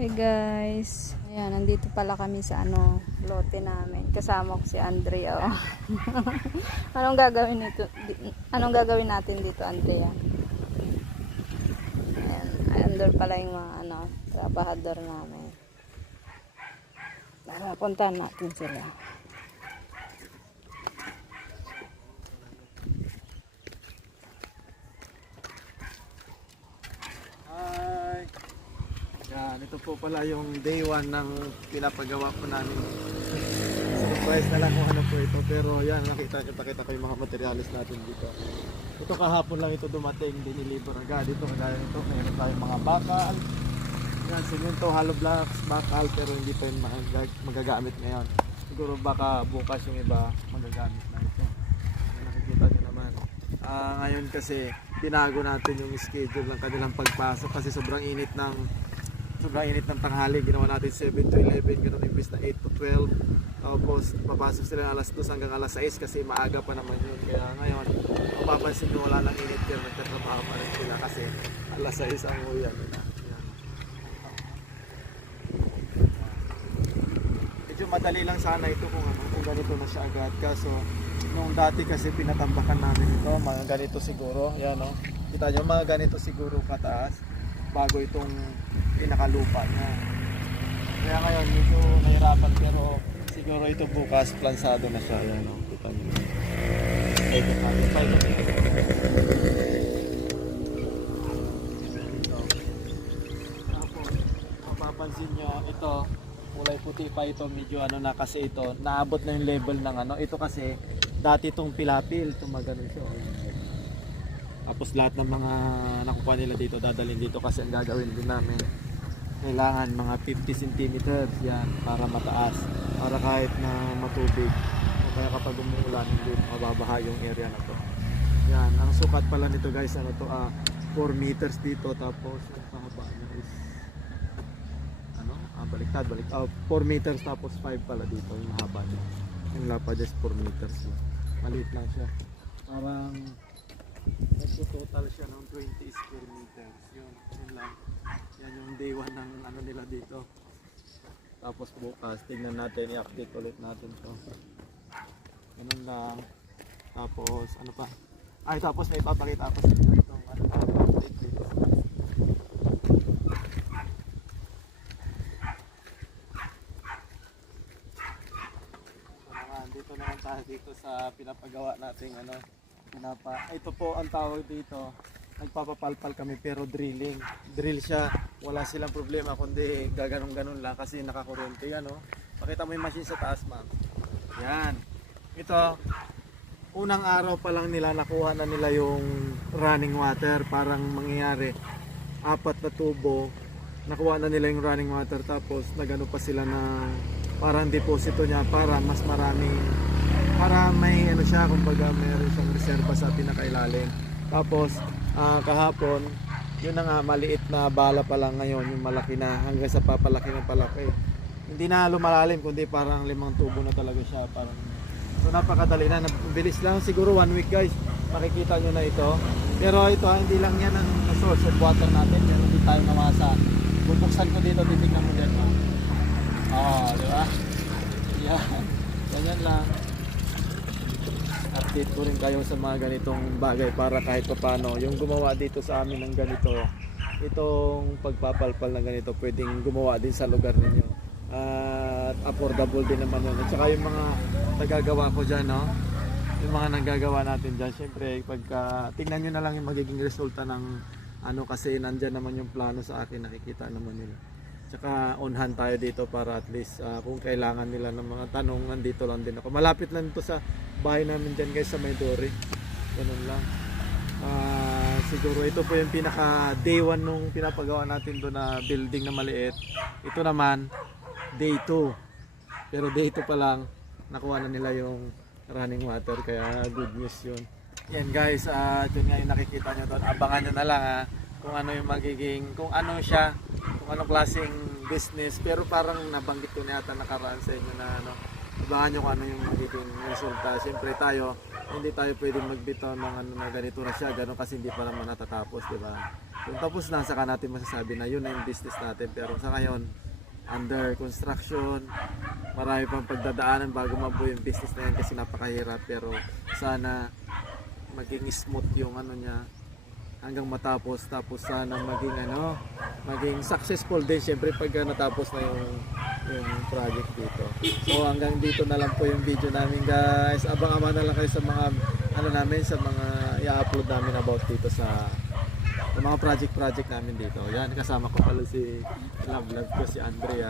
Hey guys. Ayan, nandito pala kami sa ano, lote namin. Kasama ko si Andrea. Oh. anong gagawin nito? Anong gagawin natin dito, Andrea? Ayan, andun pala yung mga ano, trabahador namin. Tara, puntahan natin sila. Hi! Yan, ito po pala yung day 1 ng pinapagawa po namin. Surprise na lang kung ano po ito. Pero yan, nakita nyo, pakita ko yung mga materialis natin dito. Ito kahapon lang ito dumating, diniliver agad. Dito kagaya nito, mayroon tayong mga bakal. Yan, simento, hollow blocks, bakal, pero hindi pa yun magag- magagamit ngayon. Siguro baka bukas yung iba magagamit na ito. Nakikita nyo naman. Ah, ngayon kasi tinago natin yung schedule ng kanilang pagpasok kasi sobrang init ng sobrang init ng tanghali. Ginawa natin 7 to 11, ganun imbis na 8 to 12. Tapos papasok sila alas 2 hanggang alas 6 kasi maaga pa naman yun. Kaya ngayon, mapapansin nyo wala nang init pero nagtatrabaho pa rin sila kasi alas 6 ang uyan nila. Yan. Medyo madali lang sana ito kung ano, kung ganito na siya agad. Kaso, nung dati kasi pinatambakan namin ito, mga ganito siguro, yan o. Kita nyo, mga ganito siguro kataas bago itong pinakalupa niya. Kaya ngayon, medyo nahirapan pero siguro ito bukas plansado na siya. Yan o, kita nyo. Ito ito ito mapapansin nyo, ito, kulay puti pa ito, medyo ano na kasi ito, naabot na yung level ng ano. Ito kasi, dati itong pilapil, tumaganon siya. Tapos lahat ng mga nakukuha nila dito, dadalhin dito kasi ang gagawin din namin, kailangan mga 50 centimeters yan para mataas. Para kahit na matubig, o kaya kapag umuulan, hindi mababaha yung area na to. Yan, ang sukat pala nito guys, ano to, ah, 4 meters dito, tapos yung pahaba niya is ano, ah, baliktad, baliktad. Oh, 4 meters tapos 5 pala dito yung haba niya. Yung lapad is 4 meters. So, maliit lang siya. Parang total siya ng 20 square meters. Yun, yun lang. Yan yung day 1 ng ano nila dito. Tapos bukas, tingnan natin, i-update ulit natin to. Ganun lang. Tapos, ano pa? Ay, tapos may papakita ako sa inyo itong ano, update dito. So naman, dito naman tayo dito sa pinapagawa nating ano, pinapa. Ito po ang tawag dito. Nagpapapalpal kami pero drilling. Drill siya. Wala silang problema kundi gaganong-ganon lang kasi nakakuryente yan, oh. Pakita mo yung machine sa taas, ma'am. Yan. Ito, unang araw pa lang nila nakuha na nila yung running water. Parang mangyayari apat na tubo. Nakuha na nila yung running water tapos nagano pa sila na parang deposito niya para mas maraming para may ano siya kumbaga mayroon siyang reserva sa pinakailalim tapos ah, kahapon yun na nga maliit na bala pa lang ngayon yung malaki na hanggang sa papalaki ng palaki hindi na lumalalim kundi parang limang tubo na talaga siya parang so napakadali na bilis lang siguro one week guys makikita nyo na ito pero ito ah, hindi lang yan ang source of water natin yan hindi tayo namasa bubuksan ko dito titignan mo dyan oh. Oo, di ba? Yan. Ganyan lang. Update ko rin kayo sa mga ganitong bagay para kahit pa paano yung gumawa dito sa amin ng ganito, itong pagpapalpal ng ganito, pwedeng gumawa din sa lugar ninyo. At affordable din naman yun. At saka yung mga nagagawa ko dyan, no? Yung mga nagagawa natin dyan, syempre, pagka, tingnan nyo na lang yung magiging resulta ng ano kasi nandyan naman yung plano sa akin, nakikita naman nila. Tsaka on hand tayo dito para at least ah, kung kailangan nila ng mga tanong, nandito lang din ako. Malapit lang ito sa bahay namin dyan guys sa Maydori. Ganun lang. Ah, siguro ito po yung pinaka day 1 nung pinapagawa natin doon na building na maliit. Ito naman day 2. Pero day 2 pa lang nakuha na nila yung running water kaya good news yun. Yan guys, at yun nga yung nakikita nyo doon. Abangan nyo na lang ha kung ano yung magiging, kung ano siya, anong klaseng business. Pero parang nabanggit ko na yata nakaraan sa inyo na ano, abangan nyo kung ano yung magiging resulta. Siyempre tayo, hindi tayo pwedeng magbitaw ng ano na ganito na siya, ganun kasi hindi pa naman natatapos, di ba? Kung tapos na, saka natin masasabi na yun na yung business natin. Pero sa ngayon, under construction, marami pang pagdadaanan bago mabuo yung business na yun kasi napakahirap. Pero sana maging smooth yung ano niya hanggang matapos tapos sana maging ano maging successful din syempre pag uh, natapos na yung yung project dito. So hanggang dito na lang po yung video namin guys. Abang-abang na lang kayo sa mga ano namin sa mga i-upload namin about dito sa sa mga project project namin dito. Yan kasama ko pala si love love ko si Andrea